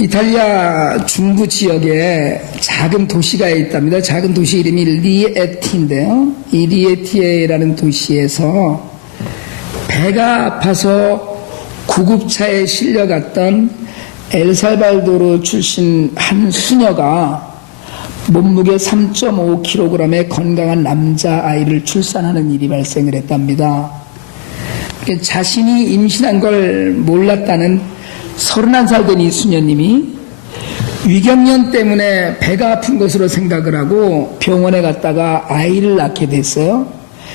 이탈리아 중부 지역에 작은 도시가 있답니다. 작은 도시 이름이 리에티인데요. 이 리에티에라는 도시에서 배가 아파서 구급차에 실려갔던 엘살바도르 출신 한 수녀가 몸무게 3.5kg의 건강한 남자아이를 출산하는 일이 발생을 했답니다. 자신이 임신한 걸 몰랐다는 31살 된 이 수녀님이 위경련 때문에 배가 아픈 것으로 생각을 하고 병원에 갔다가 아이를 낳게 됐어요.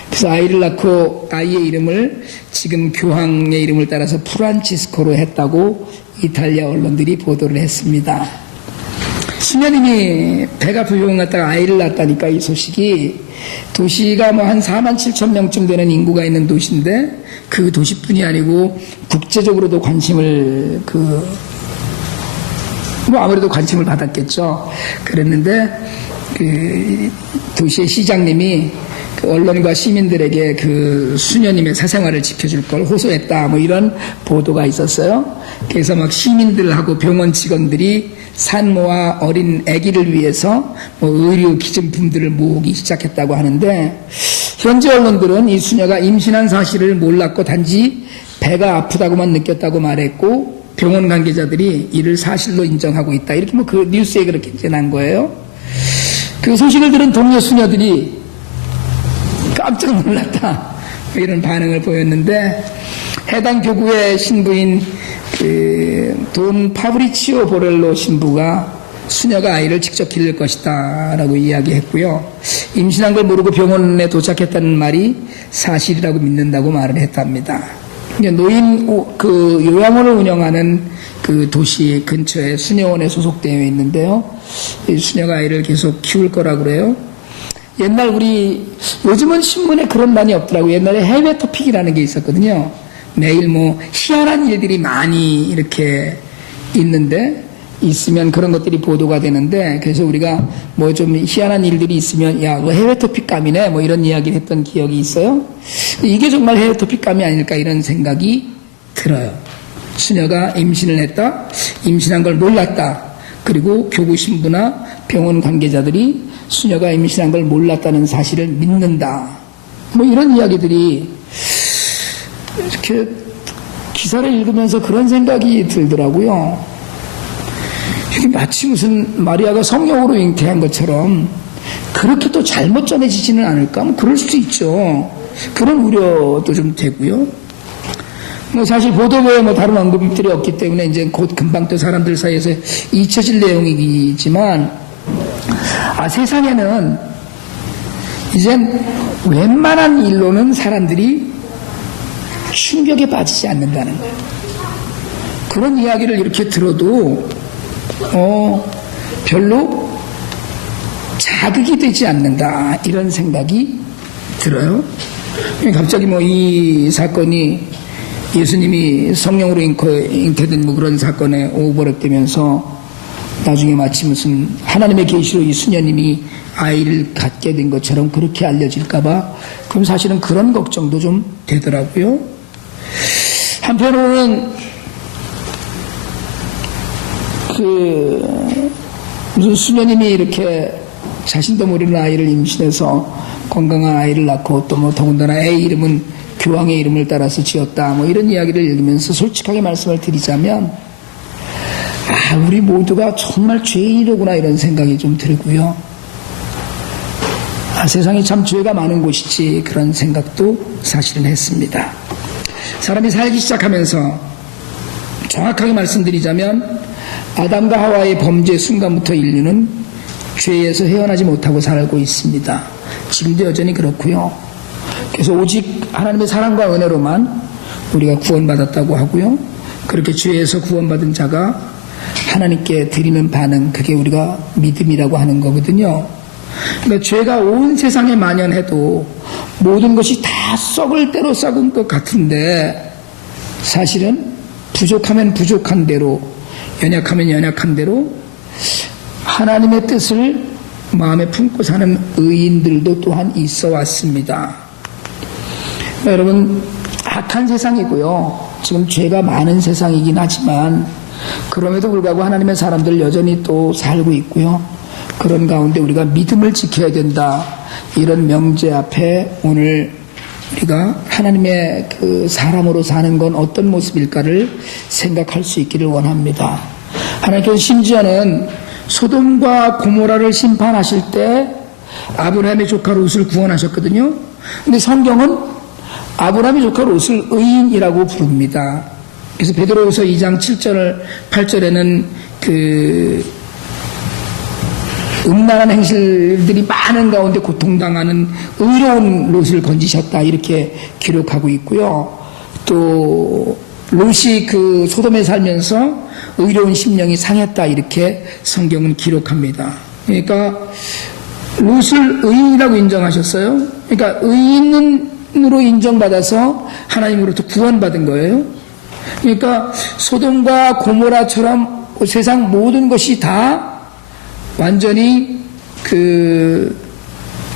그래서 아이를 낳고 아이의 이름을 지금 교황의 이름을 따라서 프란치스코로 했다고 이탈리아 언론들이 보도를 했습니다. 수녀님이 배가 아프 병원 갔다가 아이를 낳았다니까 이 소식이 도시가 뭐 한 47,000명쯤 되는 인구가 있는 도시인데 그 도시뿐이 아니고 국제적으로도 관심을 아무래도 관심을 받았겠죠. 그랬는데 그 도시의 시장님이 그 언론과 시민들에게 그 수녀님의 사생활을 지켜줄 걸 호소했다 뭐 이런 보도가 있었어요. 그래서 막 시민들하고 병원 직원들이 산모와 어린 아기를 위해서 뭐 의료 기증품들을 모으기 시작했다고 하는데 현지 언론들은 이 수녀가 임신한 사실을 몰랐고 단지 배가 아프다고만 느꼈다고 말했고 병원 관계자들이 이를 사실로 인정하고 있다. 이렇게 뭐 그 뉴스에 그렇게 이제 난 거예요. 그 소식을 들은 동료 수녀들이 깜짝 놀랐다. 이런 반응을 보였는데 해당 교구의 신부인 돈 파브리치오 보렐로 신부가 수녀가 아이를 직접 기를 것이다 라고 이야기했고요. 임신한 걸 모르고 병원에 도착했다는 말이 사실이라고 믿는다고 말을 했답니다. 노인 그 요양원을 운영하는 그 도시 근처에 수녀원에 소속되어 있는데요. 이 수녀가 아이를 계속 키울 거라고 그래요. 옛날 요즘은 신문에 그런 말이 없더라고요. 옛날에 해외 토픽이라는 게 있었거든요. 매일 뭐 희한한 일들이 많이 이렇게 있으면 그런 것들이 보도가 되는데, 그래서 우리가 뭐 좀 희한한 일들이 있으면 야, 뭐 해외 토픽감이네 뭐 이런 이야기를 했던 기억이 있어요. 이게 정말 해외 토픽감이 아닐까 이런 생각이 들어요. 수녀가 임신을 했다, 임신한 걸 몰랐다, 그리고 교구 신부나 병원 관계자들이 수녀가 임신한 걸 몰랐다는 사실을 믿는다, 뭐 이런 이야기들이 이렇게 기사를 읽으면서 그런 생각이 들더라고요. 이게 마치 무슨 마리아가 성령으로 잉태한 것처럼 그렇게 또 잘못 전해지지는 않을까? 뭐 그럴 수도 있죠. 그런 우려도 좀 되고요. 뭐 사실 보도부에 뭐 다른 언급들이 없기 때문에 이제 곧 금방 또 사람들 사이에서 잊혀질 내용이지만, 세상에는 이젠 웬만한 일로는 사람들이 충격에 빠지지 않는다는 거예요. 그런 이야기를 이렇게 들어도 별로 자극이 되지 않는다 이런 생각이 들어요. 갑자기 뭐 이 사건이 예수님이 성령으로 잉태된 뭐 그런 사건에 오버랩되면서 나중에 마치 무슨 하나님의 계시로 이 수녀님이 아이를 갖게 된 것처럼 그렇게 알려질까봐, 그럼 사실은 그런 걱정도 좀 되더라고요. 한편으로는 무슨 수녀님이 이렇게 자신도 모르는 아이를 임신해서 건강한 아이를 낳고 또 뭐 더군다나 애 이름은 교황의 이름을 따라서 지었다 뭐 이런 이야기를 읽으면서 솔직하게 말씀을 드리자면, 우리 모두가 정말 죄인이로구나 이런 생각이 좀 들고요. 세상에 참 죄가 많은 곳이지 그런 생각도 사실은 했습니다. 사람이 살기 시작하면서 정확하게 말씀드리자면 아담과 하와의 범죄 순간부터 인류는 죄에서 헤어나지 못하고 살고 있습니다. 지금도 여전히 그렇고요. 그래서 오직 하나님의 사랑과 은혜로만 우리가 구원받았다고 하고요. 그렇게 죄에서 구원받은 자가 하나님께 드리는 반응, 그게 우리가 믿음이라고 하는 거거든요. 그러니까 죄가 온 세상에 만연해도 모든 것이 다 썩을 대로 썩은 것 같은데, 사실은 부족하면 부족한 대로, 연약하면 연약한 대로 하나님의 뜻을 마음에 품고 사는 의인들도 또한 있어 왔습니다. 여러분, 악한 세상이고요. 지금 죄가 많은 세상이긴 하지만 그럼에도 불구하고 하나님의 사람들 여전히 또 살고 있고요. 그런 가운데 우리가 믿음을 지켜야 된다. 이런 명제 앞에 오늘 우리가 하나님의 그 사람으로 사는 건 어떤 모습일까를 생각할 수 있기를 원합니다. 하나님께서 심지어는 소돔과 고모라를 심판하실 때 아브라함의 조카 롯을 구원하셨거든요. 근데 성경은 아브라함의 조카 롯을 의인이라고 부릅니다. 그래서 베드로후서 2장 7절 8절에는 그 음란한 행실들이 많은 가운데 고통당하는 의로운 롯을 건지셨다 이렇게 기록하고 있고요. 또 롯이 그 소돔에 살면서 의로운 심령이 상했다 이렇게 성경은 기록합니다. 그러니까 롯을 의인이라고 인정하셨어요. 그러니까 의인으로 인정받아서 하나님으로부터 구원받은 거예요. 그러니까 소돔과 고모라처럼 세상 모든 것이 다 완전히 그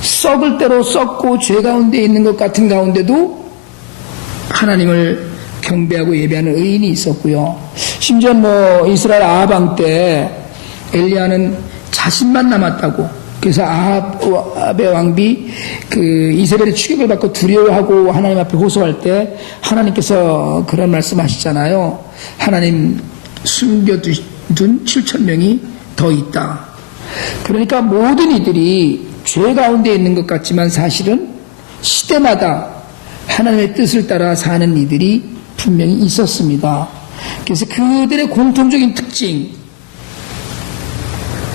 썩을 대로 썩고 죄 가운데 있는 것 같은 가운데도 하나님을 경배하고 예배하는 의인이 있었고요. 심지어 뭐 이스라엘 아합 왕 때 엘리야는 자신만 남았다고. 그래서 아합의 왕비 그 이세벨의 추격을 받고 두려워하고 하나님 앞에 호소할 때 하나님께서 그런 말씀하시잖아요. 하나님 숨겨둔 7,000명이 더 있다. 그러니까 모든 이들이 죄 가운데 있는 것 같지만 사실은 시대마다 하나님의 뜻을 따라 사는 이들이 분명히 있었습니다. 그래서 그들의 공통적인 특징,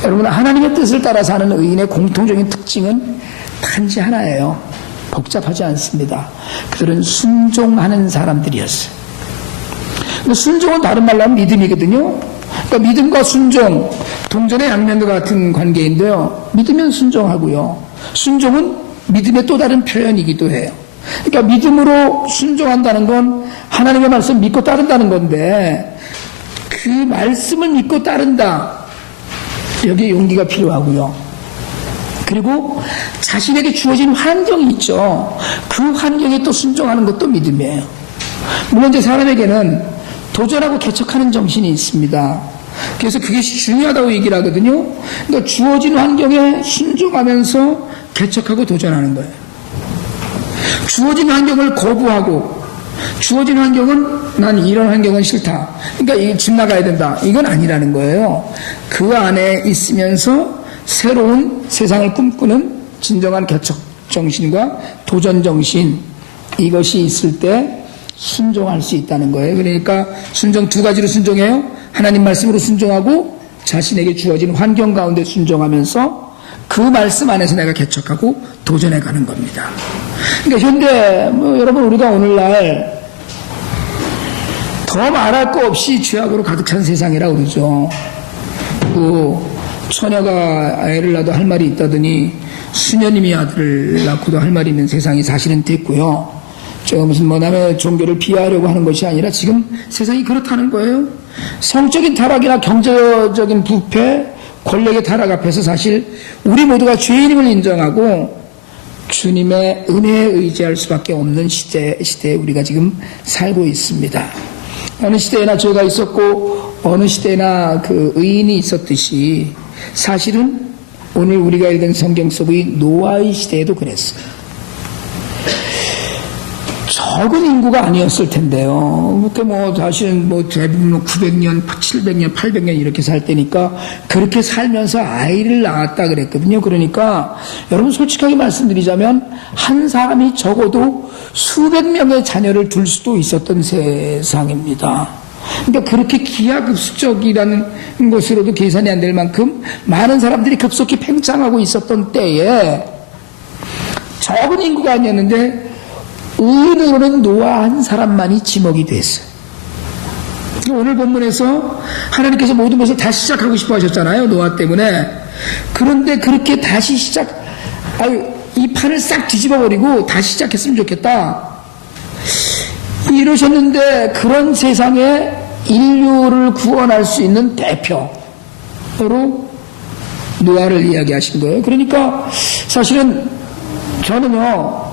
여러분 하나님의 뜻을 따라 사는 의인의 공통적인 특징은 단지 하나예요. 복잡하지 않습니다. 그들은 순종하는 사람들이었어요. 순종은 다른 말로 하면 믿음이거든요. 그러니까 믿음과 순종, 동전의 양면과 같은 관계인데요. 믿으면 순종하고요. 순종은 믿음의 또 다른 표현이기도 해요. 그러니까 믿음으로 순종한다는 건 하나님의 말씀 믿고 따른다는 건데 그 말씀을 믿고 따른다. 여기에 용기가 필요하고요. 그리고 자신에게 주어진 환경이 있죠. 그 환경에 또 순종하는 것도 믿음이에요. 물론 이제 사람에게는 도전하고 개척하는 정신이 있습니다. 그래서 그게 중요하다고 얘기를 하거든요. 그러니까 주어진 환경에 순종하면서 개척하고 도전하는 거예요. 주어진 환경을 거부하고 주어진 환경은 난 이런 환경은 싫다. 그러니까 집 나가야 된다. 이건 아니라는 거예요. 그 안에 있으면서 새로운 세상을 꿈꾸는 진정한 개척 정신과 도전 정신 이것이 있을 때 순종할 수 있다는 거예요. 그러니까 순종 두 가지로 순종해요. 하나님 말씀으로 순종하고 자신에게 주어진 환경 가운데 순종하면서 그 말씀 안에서 내가 개척하고 도전해 가는 겁니다. 그러니까 현대 여러분 우리가 오늘날 더 말할 거 없이 죄악으로 가득 찬 세상이라 그러죠. 그 처녀가 애를 낳아도 할 말이 있다더니 수녀님이 아들을 낳고도 할 말이 있는 세상이 사실은 됐고요. 제가 무슨 남의 종교를 비하하려고 하는 것이 아니라 지금 세상이 그렇다는 거예요. 성적인 타락이나 경제적인 부패, 권력의 타락 앞에서 사실 우리 모두가 죄인임을 인정하고 주님의 은혜에 의지할 수밖에 없는 시대에 우리가 지금 살고 있습니다. 어느 시대에나 죄가 있었고 어느 시대에나 그 의인이 있었듯이 사실은 오늘 우리가 읽은 성경 속의 노아의 시대에도 그랬어요. 적은 인구가 아니었을 텐데요. 그때 사실은 대부분 900년, 700년, 800년 이렇게 살 때니까 그렇게 살면서 아이를 낳았다 그랬거든요. 그러니까 여러분 솔직하게 말씀드리자면 한 사람이 적어도 수백 명의 자녀를 둘 수도 있었던 세상입니다. 그러니까 그렇게 기하급수적이라는 것으로도 계산이 안 될 만큼 많은 사람들이 급속히 팽창하고 있었던 때에 적은 인구가 아니었는데 의인으로는 노아 한 사람만이 지목이 됐어요. 오늘 본문에서 하나님께서 모든 것을 다시 시작하고 싶어 하셨잖아요. 노아 때문에. 그런데 그렇게 다시 이 판을 싹 뒤집어버리고 다시 시작했으면 좋겠다. 이러셨는데 그런 세상에 인류를 구원할 수 있는 대표로 노아를 이야기하신 거예요. 그러니까 사실은 저는요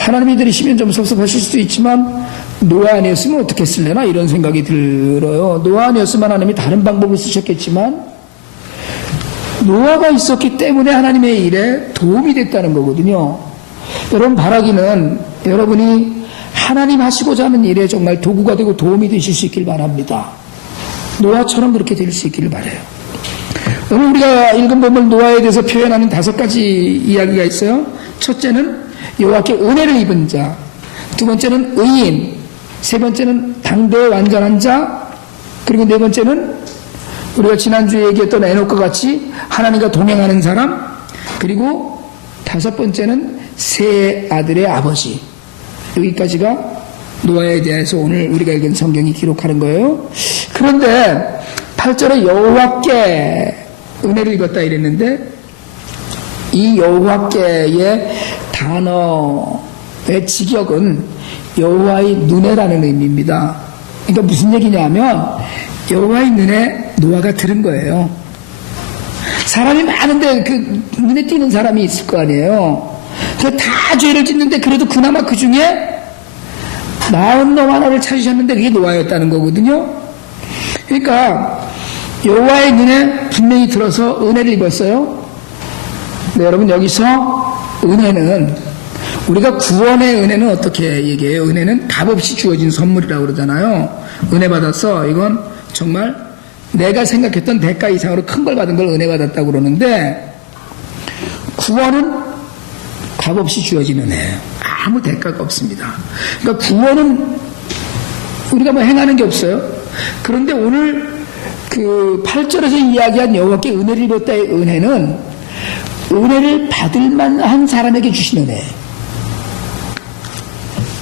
하나님이 들으시면 좀 섭섭하실 수도 있지만 노아 아니었으면 어떻게 했을래나 이런 생각이 들어요. 노아 아니었으면 하나님이 다른 방법을 쓰셨겠지만 노아가 있었기 때문에 하나님의 일에 도움이 됐다는 거거든요. 여러분, 바라기는 여러분이 하나님 하시고자 하는 일에 정말 도구가 되고 도움이 되실 수 있길 바랍니다. 노아처럼 그렇게 될 수 있기를 바라요. 오늘 우리가 읽은 본문 노아에 대해서 표현하는 5가지 이야기가 있어요. 첫째는 여호와께 은혜를 입은 자, 두 번째는 의인, 세 번째는 당대의 완전한 자, 그리고 네 번째는 우리가 지난주에 얘기했던 에녹과 같이 하나님과 동행하는 사람, 그리고 5번째는 세 아들의 아버지. 여기까지가 노아에 대해서 오늘 우리가 읽은 성경이 기록하는 거예요. 그런데 8절에 여호와께 은혜를 입었다 이랬는데 이 여호와께의 단어의 직역은 여호와의 눈에라는 의미입니다. 그러니까 무슨 얘기냐면 여호와의 눈에 노아가 들은 거예요. 사람이 많은데 그 눈에 띄는 사람이 있을 거 아니에요. 그 다 죄를 짓는데 그래도 그나마 그 중에 나은 놈 하나를 찾으셨는데 그게 노아였다는 거거든요. 그러니까 여호와의 눈에 분명히 들어서 은혜를 입었어요. 네, 여러분, 여기서 은혜는 우리가 구원의 은혜는 어떻게 얘기해요? 은혜는 값없이 주어진 선물이라고 그러잖아요. 은혜 받았어. 이건 정말 내가 생각했던 대가 이상으로 큰 걸 받은 걸 은혜 받았다고 그러는데 구원은 값없이 주어진 은혜예요. 아무 대가가 없습니다. 그러니까 구원은 우리가 뭐 행하는 게 없어요. 그런데 오늘 그 8절에서 이야기한 여호와께 은혜를 입었다의 은혜는 은혜를 받을 만한 사람에게 주신 은혜예요.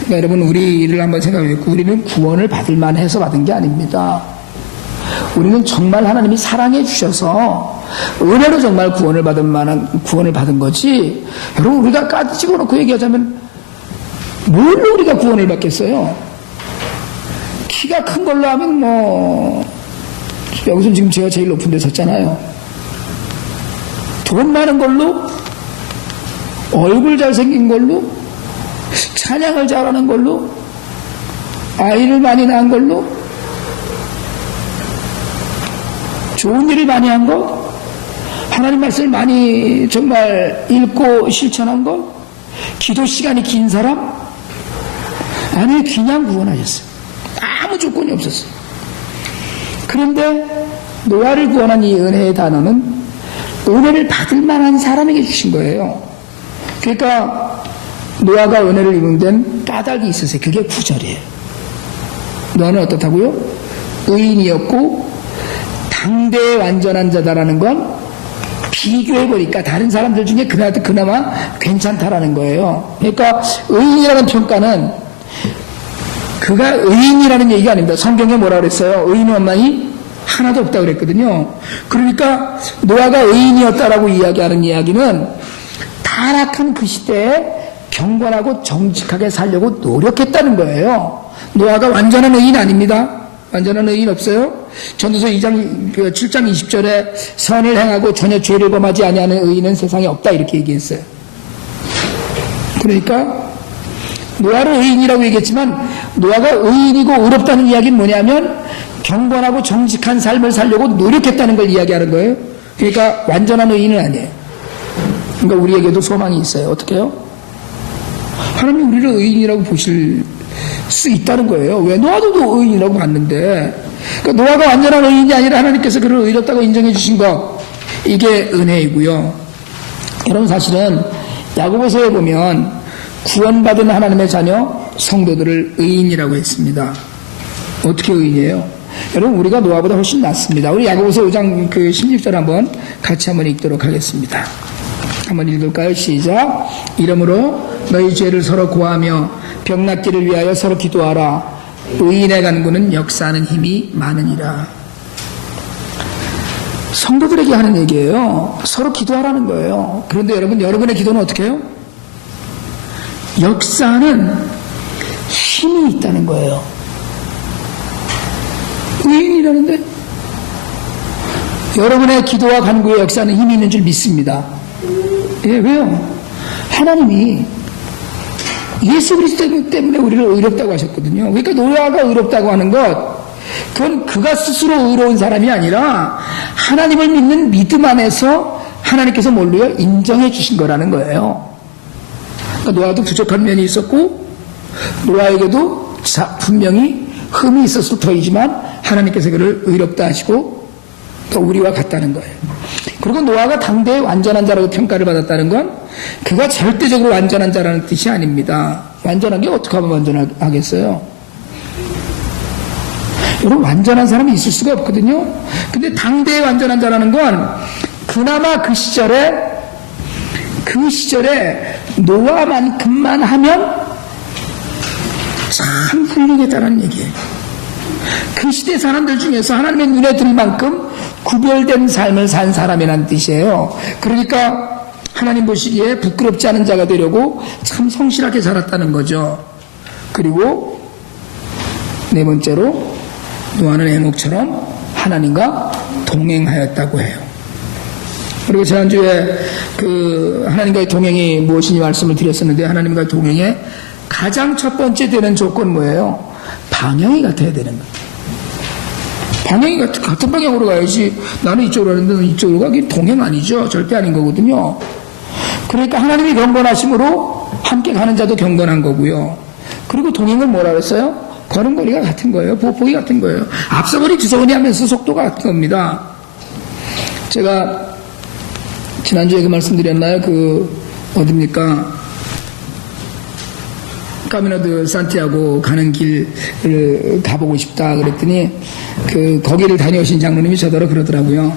그러니까 여러분, 우리를 한번 생각해 보고 우리는 구원을 받을 만해서 받은 게 아닙니다. 우리는 정말 하나님이 사랑해 주셔서 은혜로 정말 구원을 받은 거지. 여러분, 우리가 까지 집어넣고 얘기하자면 뭘로 우리가 구원을 받겠어요? 키가 큰 걸로 하면 뭐 여기서 지금 제가 제일 높은 데 섰잖아요. 돈 많은 걸로, 얼굴 잘생긴 걸로, 찬양을 잘하는 걸로, 아이를 많이 낳은 걸로, 좋은 일을 많이 한 거, 하나님 말씀을 많이 정말 읽고 실천한 거, 기도 시간이 긴 사람, 아니 그냥 구원하셨어요. 아무 조건이 없었어요. 그런데 노아를 구원한 이 은혜의 단어는 은혜를 받을 만한 사람에게 주신 거예요. 그러니까 노아가 은혜를 입은 데는 까닭이 있었어요. 그게 9절이에요. 노아는 어떻다고요? 의인이었고 당대의 완전한 자다라는 건 비교해보니까 다른 사람들 중에 그나마 괜찮다라는 거예요. 그러니까 의인이라는 평가는 그가 의인이라는 얘기가 아닙니다. 성경에 뭐라 그랬어요? 의인은 없나니 하나도 없다고 그랬거든요. 그러니까 노아가 의인이었다라고 이야기하는 이야기는 타락한 그 시대에 경건하고 정직하게 살려고 노력했다는 거예요. 노아가 완전한 의인 아닙니다. 완전한 의인 없어요. 전도서 7장 20절에 선을 행하고 전혀 죄를 범하지 아니하는 의인은 세상에 없다 이렇게 얘기했어요. 그러니까 노아를 의인이라고 얘기했지만 노아가 의인이고 의롭다는 이야기는 뭐냐면 경건하고 정직한 삶을 살려고 노력했다는 걸 이야기하는 거예요. 그러니까 완전한 의인은 아니에요. 그러니까 우리에게도 소망이 있어요. 어떻게 해요? 하나님 우리를 의인이라고 보실 수 있다는 거예요. 왜? 노아도 의인이라고 봤는데. 그러니까 노아가 완전한 의인이 아니라 하나님께서 그를 의롭다고 인정해 주신 것, 이게 은혜이고요. 여러분, 사실은 야고보서에 보면 구원받은 하나님의 자녀 성도들을 의인이라고 했습니다. 어떻게 의인이에요? 여러분, 우리가 노아보다 훨씬 낫습니다. 우리 야고보서 5장 16절 한번 같이 한번 읽도록 하겠습니다. 한번 읽을까요? 시작. 이러므로 너희 죄를 서로 고하며 병낫기를 위하여 서로 기도하라. 의인의 간구는 역사하는 힘이 많으니라. 성도들에게 하는 얘기예요. 서로 기도하라는 거예요. 그런데 여러분의 기도는 어떻게 해요? 역사하는 힘이 있다는 거예요. 의인이라는데 여러분의 기도와 간구에 역사하는 힘이 있는 줄 믿습니다. 예, 왜요? 하나님이 예수 그리스도 때문에 우리를 의롭다고 하셨거든요. 그러니까 노아가 의롭다고 하는 것, 그건 그가 스스로 의로운 사람이 아니라 하나님을 믿는 믿음 안에서 하나님께서 뭘로요? 인정해 주신 거라는 거예요. 그러니까 노아도 부족한 면이 있었고 노아에게도 분명히 흠이 있었을 터이지만 하나님께서 그를 의롭다 하시고 또 우리와 같다는 거예요. 그리고 노아가 당대의 완전한 자라고 평가를 받았다는 건 그가 절대적으로 완전한 자라는 뜻이 아닙니다. 완전한 게 어떻게 하면 완전하겠어요? 여러분, 완전한 사람이 있을 수가 없거든요. 근데 당대의 완전한 자라는 건 그나마 그 시절에 노아만큼만 하면 참 훌륭했다는 얘기예요. 그 시대 사람들 중에서 하나님의 눈에 들 만큼 구별된 삶을 산 사람이라는 뜻이에요. 그러니까 하나님 보시기에 부끄럽지 않은 자가 되려고 참 성실하게 살았다는 거죠. 그리고 네 번째로 노아는 에녹처럼 하나님과 동행하였다고 해요. 그리고 지난주에 그 하나님과의 동행이 무엇이니 말씀을 드렸었는데, 하나님과의 동행의 가장 첫 번째 되는 조건 뭐예요? 방향이 같아야 되는 거예요. 방향이 같은 방향으로 가야지, 나는 이쪽으로 가는데 너는 이쪽으로 가기 동행 아니죠. 절대 아닌 거거든요. 그러니까 하나님이 경건하심으로 함께 가는 자도 경건한 거고요. 그리고 동행을 뭐라 그랬어요? 걸음걸이가 같은 거예요. 보폭이 같은 거예요. 앞서거니 뒤서거니 하면서 속도가 같은 겁니다. 제가 지난주에 그 말씀드렸나요? 어딥니까? 카미노 산티아고 가는 길을 가보고 싶다 그랬더니 거기를 다녀오신 장로님이 저더러 그러더라고요.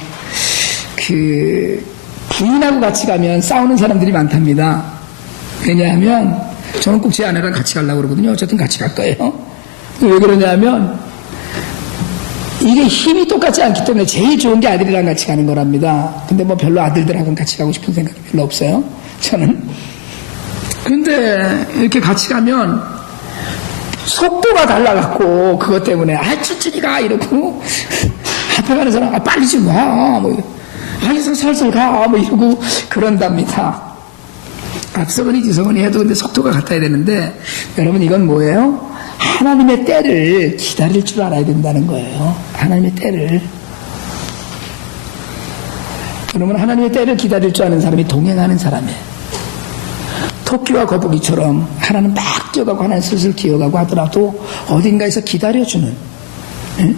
부인하고 같이 가면 싸우는 사람들이 많답니다. 왜냐하면 저는 꼭 제 아내랑 같이 가려고 그러거든요. 어쨌든 같이 갈 거예요. 왜 그러냐면 이게 힘이 똑같지 않기 때문에 제일 좋은 게 아들이랑 같이 가는 거랍니다. 근데 뭐 별로 아들들하고는 같이 가고 싶은 생각이 별로 없어요. 저는. 근데 이렇게 같이 가면 속도가 달라갖고 그것 때문에 천천히 가 이러고 앞에 가는 사람 빨리 좀 와 슬슬 가 이러고 그런답니다. 앞서거니 뒤서거니 해도 근데 속도가 같아야 되는데, 여러분 이건 뭐예요? 하나님의 때를 기다릴 줄 알아야 된다는 거예요. 하나님의 때를. 그러면 하나님의 때를 기다릴 줄 아는 사람이 동행하는 사람이에요. 토끼와 거북이처럼 하나는 막 뛰어가고 하나는 슬슬 뛰어가고 하더라도 어딘가에서 기다려주는. 예?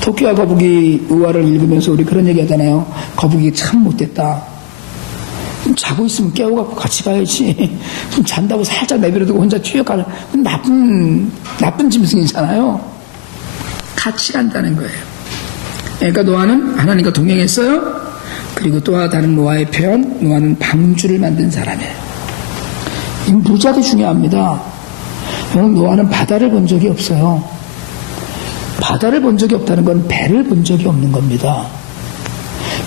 토끼와 거북이 의화를 읽으면서 우리 그런 얘기 하잖아요. 거북이 참 못됐다. 자고 있으면 깨워갖고 같이 가야지. 잔다고 살짝 내버려두고 혼자 튀어가는 나쁜 짐승이잖아요. 같이 간다는 거예요. 그러니까 노아는 하나님과 동행했어요. 그리고 또 다른 노아의 표현, 노아는 방주를 만든 사람이에요. 이 무지하게 중요합니다. 노아는 바다를 본 적이 없어요. 바다를 본 적이 없다는 건 배를 본 적이 없는 겁니다.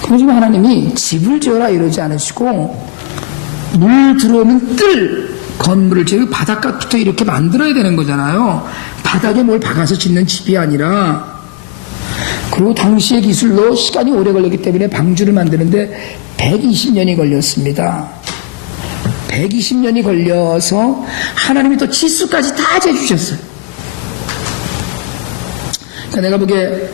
그러지만 하나님이 집을 지어라 이러지 않으시고 물 들어오는 건물을 지어 바닷가부터 이렇게 만들어야 되는 거잖아요. 바닥에 뭘 박아서 짓는 집이 아니라. 그리고 당시의 기술로 시간이 오래 걸렸기 때문에 방주를 만드는데 120년이 걸렸습니다. 120년이 걸려서 하나님이 또 치수까지 다 재주셨어요. 그러니까 내가 보기에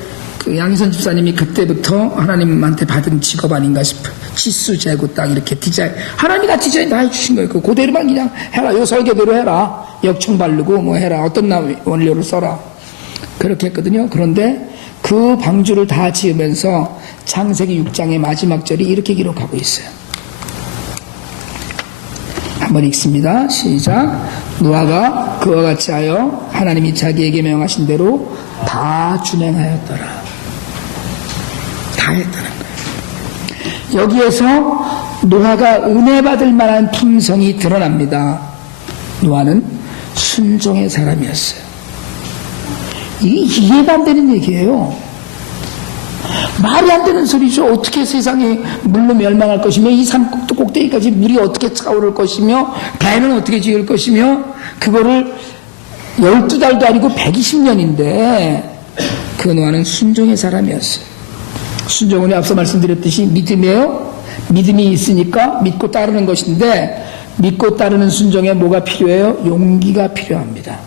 양희선 집사님이 그때부터 하나님한테 받은 직업 아닌가 싶어요. 치수 재고 딱 이렇게 디자인, 하나님이 다 디자인 다 해주신 거예요. 그대로만 그냥 해라. 요 설계대로 해라. 역청 바르고 뭐 해라. 어떤 원료를 써라. 그렇게 했거든요. 그런데 그 방주를 다 지으면서 창세기 6장의 마지막 절이 이렇게 기록하고 있어요. 한번 읽습니다. 시작. 노아가 그와 같이 하여 하나님이 자기에게 명하신 대로 다 준행하였더라. 다 했다는 거예요. 여기에서 노아가 은혜 받을 만한 품성이 드러납니다. 노아는 순종의 사람이었어요. 이게 이해가 안 되는 얘기예요. 말이 안 되는 소리죠. 어떻게 세상이 물로 멸망할 것이며 이 산 꼭대기까지 물이 어떻게 차오를 것이며 배는 어떻게 지을 것이며, 그거를 12달도 아니고 120년인데 그 노아는 순종의 사람이었어요. 순종은 앞서 말씀드렸듯이 믿음이에요. 믿음이 있으니까 믿고 따르는 것인데, 믿고 따르는 순종에 뭐가 필요해요? 용기가 필요합니다.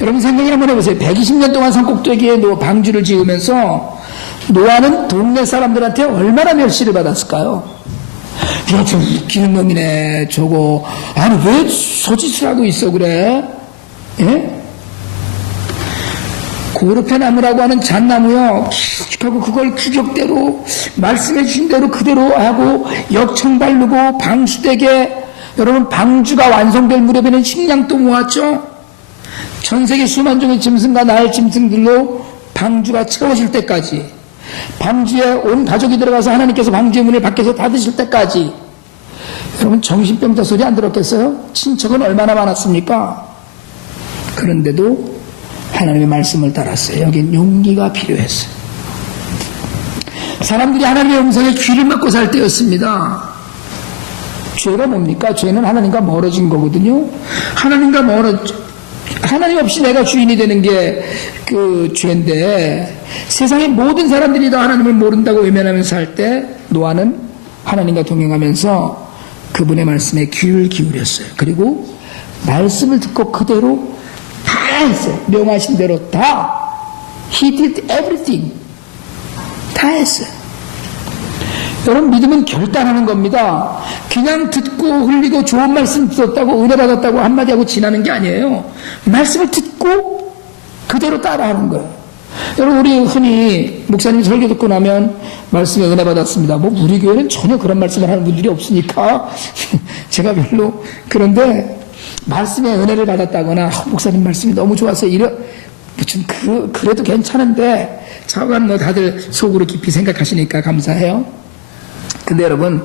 여러분 생각을 한번 해보세요. 120년 동안 산꼭대기에 방주를 지으면서 노아는 동네 사람들한테 얼마나 멸시를 받았을까요? 야, 저 웃기는 놈이네, 저거. 아니, 왜 소짓을 하고 있어, 그래? 예? 고르페 나무라고 하는 잣나무요. 하고 그걸 규격대로, 말씀해 주신 대로 그대로 하고, 역청 바르고, 방수되게, 여러분, 방주가 완성될 무렵에는 식량도 모았죠? 전 세계 수만 종의 짐승과 나일 짐승들로 방주가 채워질 때까지, 방주에 온 가족이 들어가서 하나님께서 방주의 문을 밖에서 닫으실 때까지, 여러분 정신병자 소리 안 들었겠어요? 친척은 얼마나 많았습니까? 그런데도 하나님의 말씀을 따랐어요. 여긴 용기가 필요했어요. 사람들이 하나님의 음성에 귀를 막고 살 때였습니다. 죄가 뭡니까? 죄는 하나님과 멀어진 거거든요. 하나님 없이 내가 주인이 되는 게 그 죄인데, 세상의 모든 사람들이 다 하나님을 모른다고 외면하면서 살 때 노아는 하나님과 동행하면서 그분의 말씀에 귀를 기울였어요. 그리고 말씀을 듣고 그대로 다 했어요. 명하신 대로 다. He did everything. 다 했어요. 여러분, 믿음은 결단하는 겁니다. 그냥 듣고 흘리고 좋은 말씀 듣었다고 은혜 받았다고 한마디 하고 지나는 게 아니에요. 말씀을 듣고 그대로 따라하는 거예요. 여러분, 우리 흔히 목사님 설교 듣고 나면 말씀에 은혜 받았습니다. 뭐 우리 교회는 전혀 그런 말씀을 하는 분들이 없으니까 제가 별로. 그런데 말씀에 은혜를 받았다거나 목사님 말씀이 너무 좋았어요, 좀 그래도 괜찮은데 저건 뭐 다들 속으로 깊이 생각하시니까 감사해요. 근데 여러분,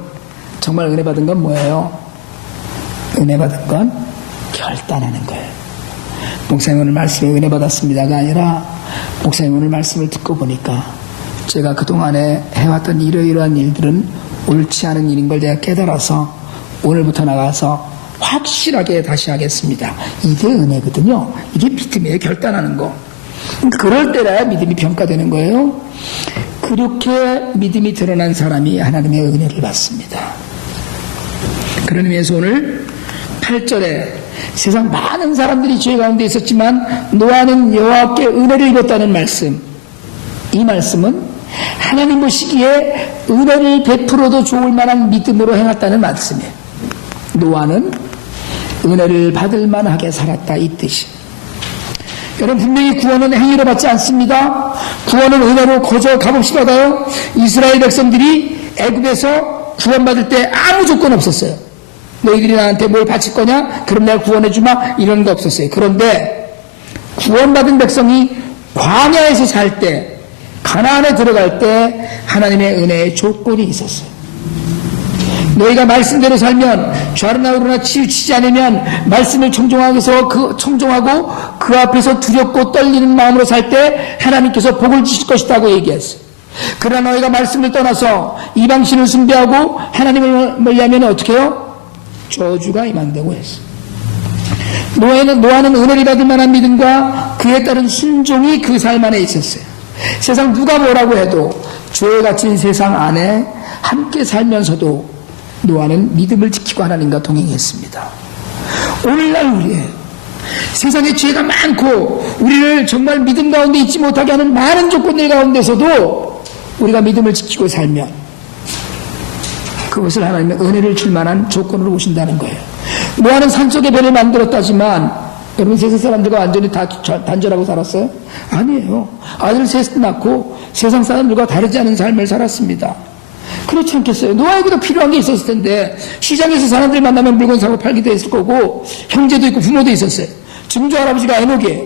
정말 은혜 받은 건 뭐예요? 은혜 받은 건 결단하는 거예요. 목사님 오늘 말씀에 은혜 받았습니다가 아니라, 목사님 오늘 말씀을 듣고 보니까 제가 그동안에 해왔던 이러이러한 일들은 옳지 않은 일인 걸 제가 깨달아서 오늘부터 나가서 확실하게 다시 하겠습니다. 이게 은혜거든요. 이게 믿음이에요. 결단하는 거. 그럴 때라야 믿음이 평가되는 거예요. 그렇게 믿음이 드러난 사람이 하나님의 은혜를 받습니다. 그런 의미에서 오늘 8절에 세상 많은 사람들이 죄 가운데 있었지만 노아는 여호와께 은혜를 입었다는 말씀, 이 말씀은 하나님 보시기에 은혜를 베풀어도 좋을 만한 믿음으로 행했다는 말씀이에요. 노아는 은혜를 받을 만하게 살았다, 이 뜻이. 여러분, 분명히 구원은 행위로 받지 않습니다. 구원은 은혜로 거저 값없이 받아요. 이스라엘 백성들이 애굽에서 구원받을 때 아무 조건 없었어요. 너희들이 나한테 뭘 바칠 거냐? 그럼 내가 구원해주마? 이런 거 없었어요. 그런데 구원받은 백성이 광야에서 살 때, 가나안에 들어갈 때 하나님의 은혜의 조건이 있었어요. 너희가 말씀대로 살면, 좌로나 우로나 치우치지 않으면, 말씀을 청종하고 그 앞에서 두렵고 떨리는 마음으로 살 때 하나님께서 복을 주실 것이라고 얘기했어요. 그러나 너희가 말씀을 떠나서 이방신을 숭배하고 하나님을 멀리하면 어떻게 해요? 저주가 임한다고 했어요. 노아는 은혜를 받을 만한 믿음과 그에 따른 순종이 그 삶 안에 있었어요. 세상 누가 뭐라고 해도 죄에 갇힌 세상 안에 함께 살면서도 노아는 믿음을 지키고 하나님과 동행했습니다. 오늘날 우리의 세상에 죄가 많고 우리를 정말 믿음 가운데 있지 못하게 하는 많은 조건들 가운데서도 우리가 믿음을 지키고 살면 그것을 하나님의 은혜를 줄 만한 조건으로 오신다는 거예요. 노아는 산속에 배를 만들었다지만 여러분, 세상 사람들과 완전히 다 단절하고 살았어요? 아니에요. 아들 셋 낳고 세상 사람들과 다르지 않은 삶을 살았습니다. 그렇지 않겠어요? 노아에게도 필요한 게 있었을 텐데, 시장에서 사람들 만나면 물건 사고 팔기도 했을 거고, 형제도 있고 부모도 있었어요. 증조 할아버지가 에녹이에요.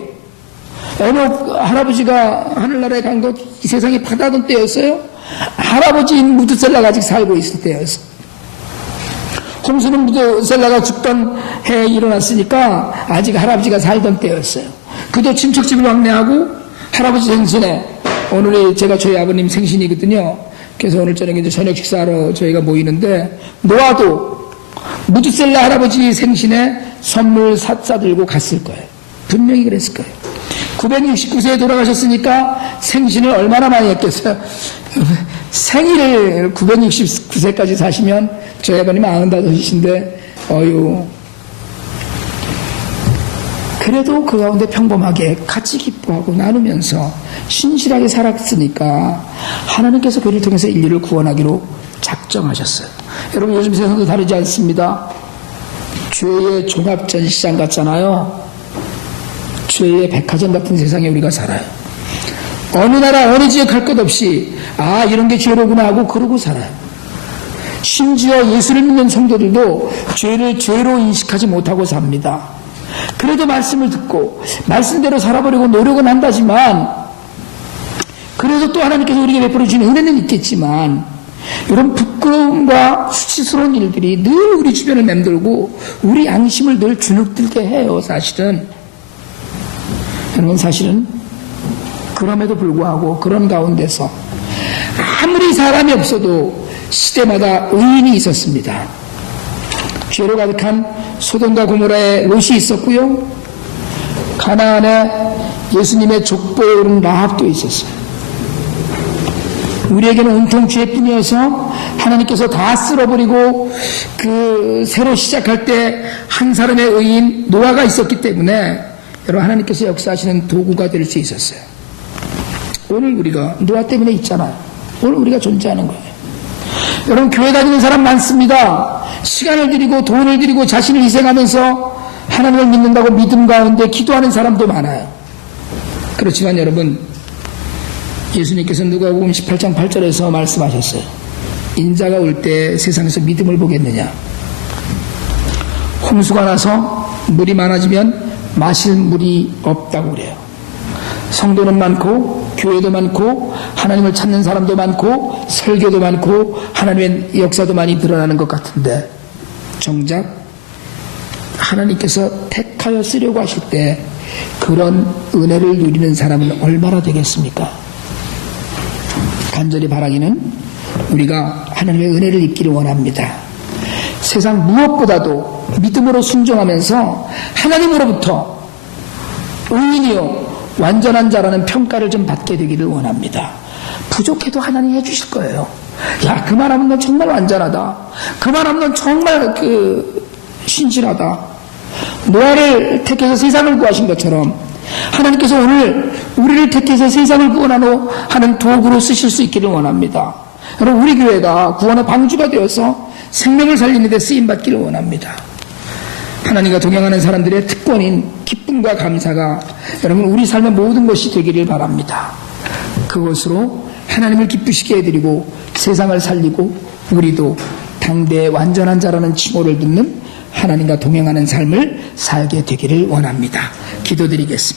에녹 할아버지가 하늘나라에 간 거 이 세상에 바다던 때였어요. 할아버지인 무드셀라가 아직 살고 있을 때였어요. 홍수는 무드셀라가 죽던 해에 일어났으니까 아직 할아버지가 살던 때였어요. 그도 친척집을 왕래하고 할아버지 생신에, 오늘이 저희 아버님 생신이거든요. 그래서 오늘 저녁에 이제 저녁 식사하러 저희가 모이는데, 노아도 무드셀라 할아버지 생신에 선물 싸들고 갔을 거예요. 분명히 그랬을 거예요. 969세에 돌아가셨으니까 생신을 얼마나 많이 했겠어요? 생일을 969세까지 사시면 저희 아버님 95이신데 어유. 그래도 그 가운데 평범하게 같이 기뻐하고 나누면서 신실하게 살았으니까 하나님께서 그를 통해서 인류를 구원하기로 작정하셨어요. 여러분, 요즘 세상도 다르지 않습니다. 죄의 종합전시장 같잖아요. 죄의 백화점 같은 세상에 우리가 살아요. 어느 나라 어느 지역 할 것 없이 이런 게 죄로구나 하고 그러고 살아요. 심지어 예수를 믿는 성도들도 죄를 죄로 인식하지 못하고 삽니다. 그래도 말씀을 듣고 말씀대로 살아보려고 노력은 한다지만, 그래서 또 하나님께서 우리에게 베풀어 주는 은혜는 있겠지만, 이런 부끄러움과 수치스러운 일들이 늘 우리 주변을 맴돌고 우리 양심을 늘 주눅들게 해요. 사실은 그럼에도 불구하고 그런 가운데서 아무리 사람이 없어도 시대마다 의인이 있었습니다. 죄로 가득한 소돔과 고모라에 롯이 있었고요, 가나안에 예수님의 족보에 오른 라합도 있었어요. 우리에게는 온통 죄뿐이어서 하나님께서 다 쓸어버리고 새로 시작할 때 한 사람의 의인 노아가 있었기 때문에 여러분, 하나님께서 역사하시는 도구가 될 수 있었어요. 오늘 우리가 노아 때문에 있잖아요. 오늘 우리가 존재하는 거예요. 여러분, 교회 다니는 사람 많습니다. 시간을 들이고 돈을 들이고 자신을 희생하면서 하나님을 믿는다고 믿음 가운데 기도하는 사람도 많아요. 그렇지만 여러분, 예수님께서 누가복음 18장 8절에서 말씀하셨어요. 인자가 올 때 세상에서 믿음을 보겠느냐. 홍수가 나서 물이 많아지면 마실 물이 없다고 그래요. 성도는 많고 교회도 많고 하나님을 찾는 사람도 많고 설교도 많고 하나님의 역사도 많이 드러나는 것 같은데, 정작 하나님께서 택하여 쓰려고 하실 때 그런 은혜를 누리는 사람은 얼마나 되겠습니까? 간절히 바라기는 우리가 하나님의 은혜를 입기를 원합니다. 세상 무엇보다도 믿음으로 순종하면서 하나님으로부터 의인이요 완전한 자라는 평가를 좀 받게 되기를 원합니다. 부족해도 하나님 해주실 거예요. 야, 그만하면 넌 정말 완전하다. 그만하면 넌 정말 신실하다. 노아를 택해서 세상을 구하신 것처럼 하나님께서 오늘 우리를 택해서 세상을 구원하는 도구로 쓰실 수 있기를 원합니다. 여러분, 우리 교회가 구원의 방주가 되어서 생명을 살리는 데 쓰임받기를 원합니다. 하나님과 동행하는 사람들의 특권인 기쁨과 감사가 여러분 우리 삶의 모든 것이 되기를 바랍니다. 그것으로 하나님을 기쁘시게 해드리고 세상을 살리고 우리도 당대의 완전한 자라는 칭호를 듣는 하나님과 동행하는 삶을 살게 되기를 원합니다. 기도드리겠습니다.